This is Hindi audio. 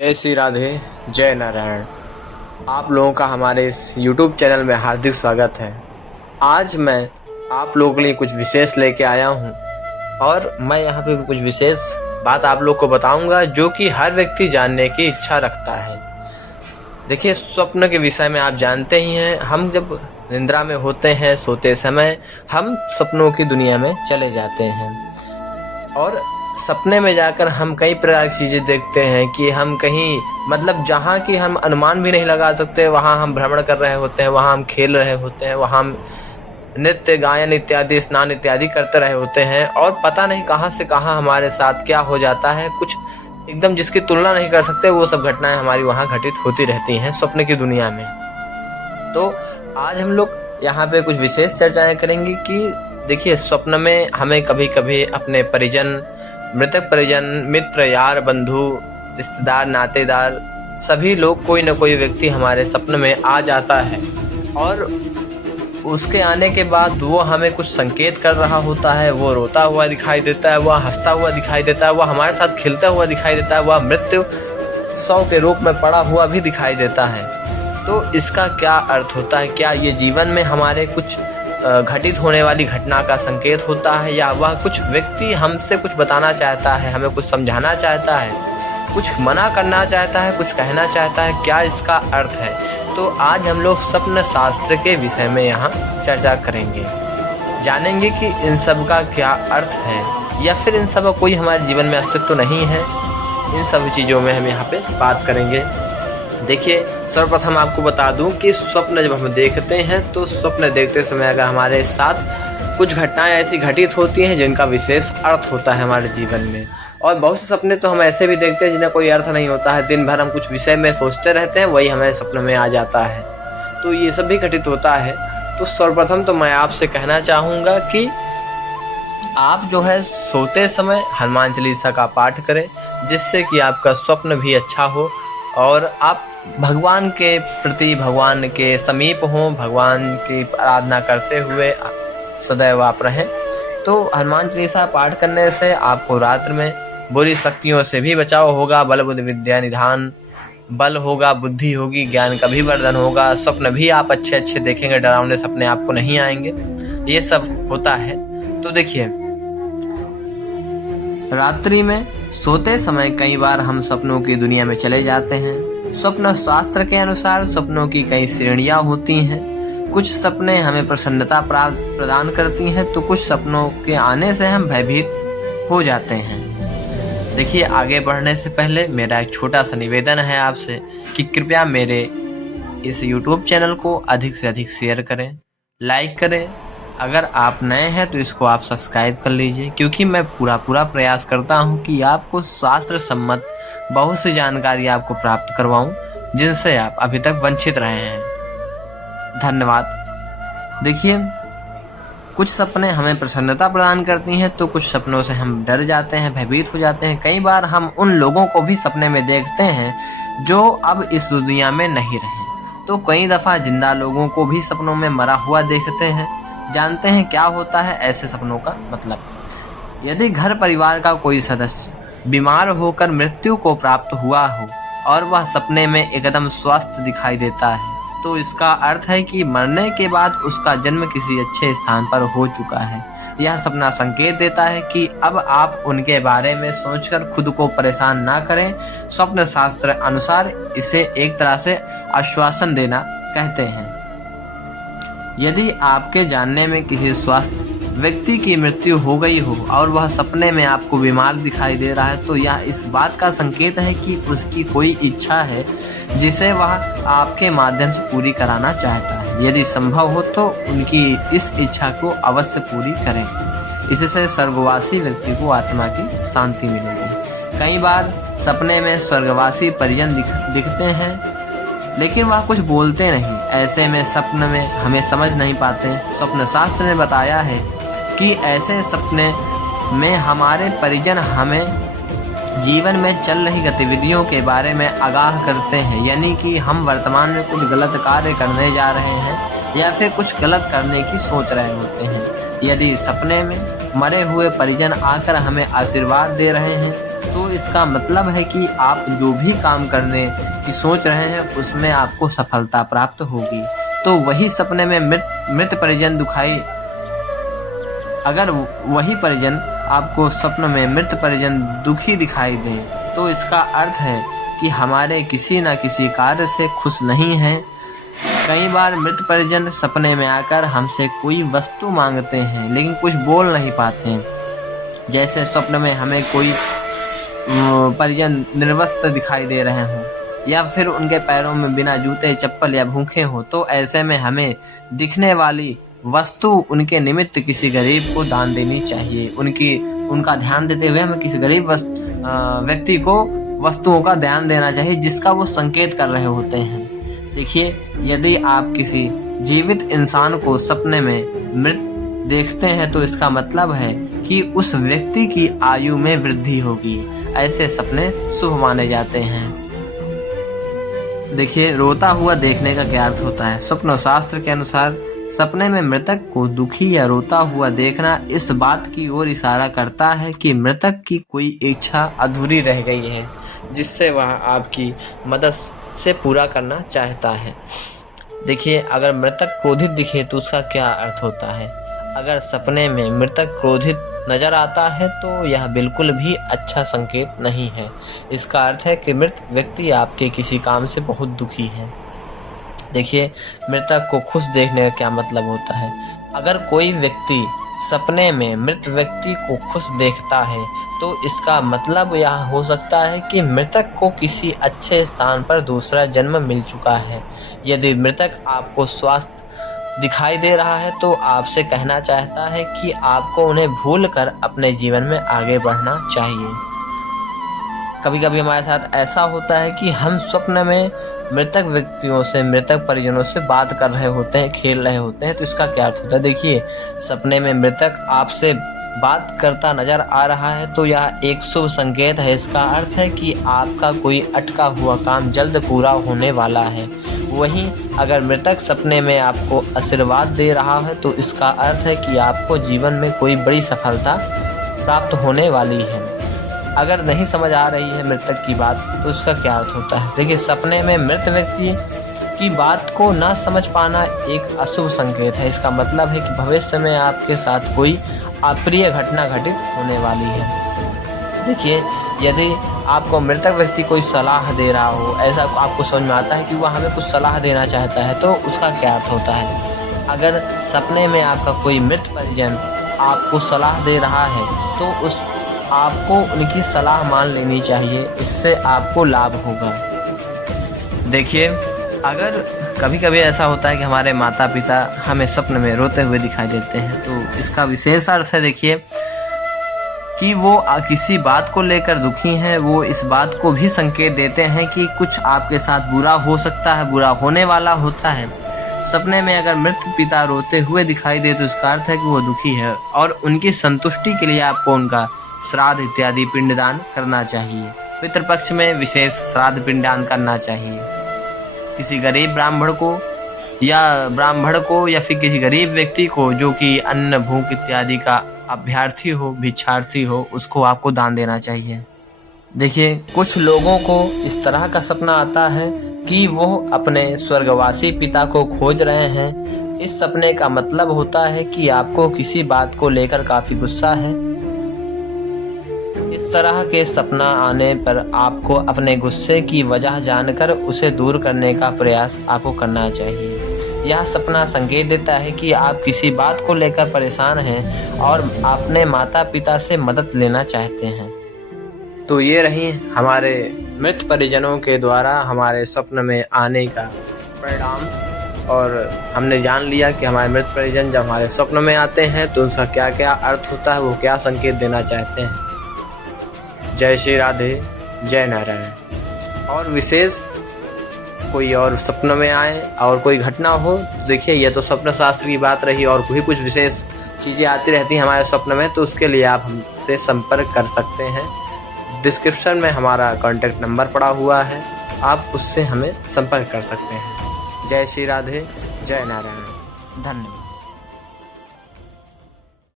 जय श्री राधे, जय नारायण। आप लोगों का हमारे इस YouTube चैनल में हार्दिक स्वागत है। आज मैं आप लोगों के लिए कुछ विशेष लेके आया हूँ और मैं यहाँ पे कुछ विशेष बात आप लोग को बताऊँगा जो कि हर व्यक्ति जानने की इच्छा रखता है। देखिए, स्वप्न के विषय में आप जानते ही हैं, हम जब निद्रा में होते हैं, सोते समय हम सपनों की दुनिया में चले जाते हैं और सपने में जाकर हम कई प्रकार की चीज़ें देखते हैं कि हम कहीं जहाँ की हम अनुमान भी नहीं लगा सकते, वहाँ हम भ्रमण कर रहे होते हैं, वहाँ हम खेल रहे होते हैं, वहाँ हम नृत्य गायन इत्यादि स्नान इत्यादि करते रहे होते हैं और पता नहीं कहाँ से कहाँ हमारे साथ क्या हो जाता है, कुछ एकदम जिसकी तुलना नहीं कर सकते, वो सब घटनाएं हमारी वहाँ घटित होती रहती हैं स्वप्न की दुनिया में। तो आज हम लोग यहाँ पे कुछ विशेष चर्चाएं करेंगे कि देखिए, स्वप्न में हमें कभी कभी अपने परिजन, मृतक परिजन, मित्र, यार, बंधु, रिश्तेदार, नातेदार, सभी लोग, कोई न कोई व्यक्ति हमारे सपने में आ जाता है और उसके आने के बाद वो हमें कुछ संकेत कर रहा होता है। वो रोता हुआ दिखाई देता है, वह हंसता हुआ दिखाई देता है, वह हमारे साथ खेलता हुआ दिखाई देता है, वह मृत्यु शव के रूप में पड़ा हुआ भी दिखाई देता है। तो इसका क्या अर्थ होता है? क्या ये जीवन में हमारे कुछ घटित होने वाली घटना का संकेत होता है, या वह कुछ व्यक्ति हमसे कुछ बताना चाहता है, हमें कुछ समझाना चाहता है, कुछ मना करना चाहता है, कुछ कहना चाहता है? क्या इसका अर्थ है? तो आज हम लोग स्वप्न शास्त्र के विषय में यहाँ चर्चा करेंगे, जानेंगे कि इन सब का क्या अर्थ है, या फिर इन सब का कोई हमारे जीवन में अस्तित्व नहीं है। इन सब चीज़ों में हम यहाँ पे बात करेंगे। देखिए, सर्वप्रथम आपको बता दूं कि स्वप्न जब हम देखते हैं तो स्वप्न देखते समय अगर हमारे साथ कुछ घटनाएं ऐसी घटित होती हैं जिनका विशेष अर्थ होता है हमारे जीवन में, और बहुत से सपने तो हम ऐसे भी देखते हैं जिन्हें कोई अर्थ नहीं होता है। दिन भर हम कुछ विषय में सोचते रहते हैं, वही हमारे सपने में आ जाता है, तो ये सब भी घटित होता है। तो सर्वप्रथम तो मैं आपसे कहना चाहूँगा कि आप जो है सोते समय हनुमान चालीसा का पाठ करें, जिससे कि आपका स्वप्न भी अच्छा हो और आप भगवान के प्रति, भगवान के समीप हों, भगवान की आराधना करते हुए सदैव आप रहें। तो हनुमान चालीसा पाठ करने से आपको रात्र में बुरी शक्तियों से भी बचाव होगा, बल बुद्धि विद्या निधान बल होगा, बुद्धि होगी, ज्ञान का भी वर्धन होगा, स्वप्न भी आप अच्छे अच्छे देखेंगे, डरावने सपने आपको नहीं आएंगे। ये सब होता है। तो देखिए, रात्रि में सोते समय कई बार हम सपनों की दुनिया में चले जाते हैं। स्वप्न शास्त्र के अनुसार सपनों की कई श्रेणियां होती हैं। कुछ सपने हमें प्रसन्नता प्रदान करती हैं, तो कुछ सपनों के आने से हम भयभीत हो जाते हैं। देखिए, आगे बढ़ने से पहले मेरा एक छोटा सा निवेदन है आपसे कि कृपया मेरे इस YouTube चैनल को अधिक से अधिक शेयर करें, लाइक करें। अगर आप नए हैं तो इसको आप सब्सक्राइब कर लीजिए, क्योंकि मैं पूरा प्रयास करता हूं कि आपको शास्त्र सम्मत बहुत सी जानकारी आपको प्राप्त करवाऊं, जिनसे आप अभी तक वंचित रहे हैं। धन्यवाद। देखिए, कुछ सपने हमें प्रसन्नता प्रदान करती हैं, तो कुछ सपनों से हम डर जाते हैं, भयभीत हो जाते हैं। कई बार हम उन लोगों को भी सपने में देखते हैं जो अब इस दुनिया में नहीं रहे। तो कई दफ़ा जिंदा लोगों को भी सपनों में मरा हुआ देखते हैं। जानते हैं क्या होता है ऐसे सपनों का मतलब? यदि घर परिवार का कोई सदस्य बीमार होकर मृत्यु को प्राप्त हुआ हो और वह सपने में एकदम स्वस्थ दिखाई देता है, तो इसका अर्थ है कि मरने के बाद उसका जन्म किसी अच्छे स्थान पर हो चुका है। यह सपना संकेत देता है कि अब आप उनके बारे में सोचकर खुद को परेशान ना करें। स्वप्न शास्त्र अनुसार इसे एक तरह से आश्वासन देना कहते हैं। यदि आपके जानने में किसी स्वस्थ व्यक्ति की मृत्यु हो गई हो और वह सपने में आपको बीमार दिखाई दे रहा है, तो यह इस बात का संकेत है कि उसकी कोई इच्छा है जिसे वह आपके माध्यम से पूरी कराना चाहता है। यदि संभव हो तो उनकी इस इच्छा को अवश्य पूरी करें। इससे स्वर्गवासी व्यक्ति को आत्मा की शांति मिलेगी। कई बार सपने में स्वर्गवासी परिजन दिखते हैं, लेकिन वह कुछ बोलते नहीं। ऐसे में स्वप्न में हमें समझ नहीं पाते। स्वप्न शास्त्र ने बताया है कि ऐसे सपने में हमारे परिजन हमें जीवन में चल रही गतिविधियों के बारे में आगाह करते हैं, यानी कि हम वर्तमान में कुछ गलत कार्य करने जा रहे हैं या फिर कुछ गलत करने की सोच रहे होते हैं। यदि सपने में मरे हुए परिजन आकर हमें आशीर्वाद दे रहे हैं तो इसका मतलब है कि आप जो भी काम करने की सोच रहे हैं उसमें आपको सफलता प्राप्त होगी। तो वही सपने में मृत परिजन अगर वही परिजन आपको स्वप्न में मृत परिजन दुखी दिखाई दे तो इसका अर्थ है कि हमारे किसी न किसी कार्य से खुश नहीं हैं। कई बार मृत परिजन सपने में आकर हमसे कोई वस्तु मांगते हैं लेकिन कुछ बोल नहीं पाते हैं। जैसे स्वप्न में हमें कोई परिजन निर्वस्त्र दिखाई दे रहे हों या फिर उनके पैरों में बिना जूते चप्पल या भूखे हो, तो ऐसे में हमें दिखने वाली वस्तु उनके निमित्त किसी गरीब को दान देनी चाहिए। उनका ध्यान देते हुए हमें किसी गरीब व्यक्ति को वस्तुओं का ध्यान देना चाहिए जिसका वो संकेत कर रहे होते हैं। देखिए, यदि आप किसी जीवित इंसान को सपने में मृत देखते हैं तो इसका मतलब है कि उस व्यक्ति की आयु में वृद्धि होगी। ऐसे सपने शुभ माने जाते हैं। देखिए, रोता हुआ देखने का क्या अर्थ होता है। स्वप्न शास्त्र के अनुसार सपने में मृतक को दुखी या रोता हुआ देखना इस बात की ओर इशारा करता है कि मृतक की कोई इच्छा अधूरी रह गई है जिससे वह आपकी मदद से पूरा करना चाहता है। देखिए, अगर मृतक क्रोधित दिखे तो उसका क्या अर्थ होता है। अगर सपने में मृतक क्रोधित नजर आता है तो यह बिल्कुल भी अच्छा संकेत नहीं है। इसका अर्थ है कि मृत व्यक्ति आपके किसी काम से बहुत दुखी है। देखिए, मृतक को खुश देखने का क्या मतलब होता है। अगर कोई व्यक्ति सपने में मृत व्यक्ति को खुश देखता है तो इसका मतलब यह हो सकता है कि मृतक को किसी अच्छे स्थान पर दूसरा जन्म मिल चुका है। यदि मृतक आपको स्वास्थ्य दिखाई दे रहा है तो आपसे कहना चाहता है कि आपको उन्हें भूलकर अपने जीवन में आगे बढ़ना चाहिए। कभी कभी हमारे साथ ऐसा होता है कि हम स्वप्न में मृतक व्यक्तियों से, मृतक परिजनों से बात कर रहे होते हैं, खेल रहे होते हैं। तो इसका क्या अर्थ होता है। देखिए, सपने में मृतक आपसे बात करता नजर आ रहा है तो यह एक शुभ संकेत है। इसका अर्थ है कि आपका कोई अटका हुआ काम जल्द पूरा होने वाला है। वहीं अगर मृतक सपने में आपको आशीर्वाद दे रहा है तो इसका अर्थ है कि आपको जीवन में कोई बड़ी सफलता प्राप्त होने वाली है। अगर नहीं समझ आ रही है मृतक की बात तो इसका क्या अर्थ होता है। देखिए, सपने में मृत व्यक्ति की बात को ना समझ पाना एक अशुभ संकेत है। इसका मतलब है कि भविष्य में आपके साथ कोई अप्रिय घटना घटित होने वाली है। देखिए, यदि आपको मृतक व्यक्ति कोई सलाह दे रहा हो, ऐसा आपको समझ में आता है कि वह हमें कुछ सलाह देना चाहता है, तो उसका क्या अर्थ होता है। अगर सपने में आपका कोई मृत परिजन आपको सलाह दे रहा है तो आपको उनकी सलाह मान लेनी चाहिए, इससे आपको लाभ होगा। देखिए, अगर कभी कभी ऐसा होता है कि हमारे माता पिता हमें स्वप्न में रोते हुए दिखाई देते हैं तो इसका विशेष अर्थ है, देखिए, कि वो किसी बात को लेकर दुखी हैं। वो इस बात को भी संकेत देते हैं कि कुछ आपके साथ बुरा हो सकता है, बुरा होने वाला होता है। सपने में अगर मृत पिता रोते हुए दिखाई दे तो इसका अर्थ है कि वो दुखी है और उनकी संतुष्टि के लिए आपको उनका श्राद्ध इत्यादि पिंडदान करना चाहिए। पितृपक्ष में विशेष श्राद्ध पिंडदान करना चाहिए। किसी गरीब ब्राह्मण को या फिर किसी गरीब व्यक्ति को जो कि अन्न भूख इत्यादि का अभ्यर्थी हो, भिक्षार्थी हो, उसको आपको दान देना चाहिए। देखिए, कुछ लोगों को इस तरह का सपना आता है कि वो अपने स्वर्गवासी पिता को खोज रहे हैं। इस सपने का मतलब होता है कि आपको किसी बात को लेकर काफ़ी गुस्सा है। इस तरह के सपना आने पर आपको अपने गुस्से की वजह जानकर उसे दूर करने का प्रयास आपको करना चाहिए। यह सपना संकेत देता है कि आप किसी बात को लेकर परेशान हैं और अपने माता पिता से मदद लेना चाहते हैं। तो ये रही हमारे मृत परिजनों के द्वारा हमारे स्वप्न में आने का परिणाम, और हमने जान लिया कि हमारे मृत परिजन जब हमारे स्वप्न में आते हैं तो उनका क्या क्या अर्थ होता है, वो क्या संकेत देना चाहते हैं। जय श्री राधे, जय नारायण। और विशेष कोई और स्वप्न में आए और कोई घटना हो, देखिए ये तो स्वप्न शास्त्र की बात रही, और कोई कुछ विशेष चीज़ें आती रहती हैं हमारे स्वप्न में, तो उसके लिए आप हमसे संपर्क कर सकते हैं। डिस्क्रिप्शन में हमारा कॉन्टैक्ट नंबर पड़ा हुआ है, आप उससे हमें संपर्क कर सकते हैं। जय श्री राधे, जय नारायण। धन्यवाद।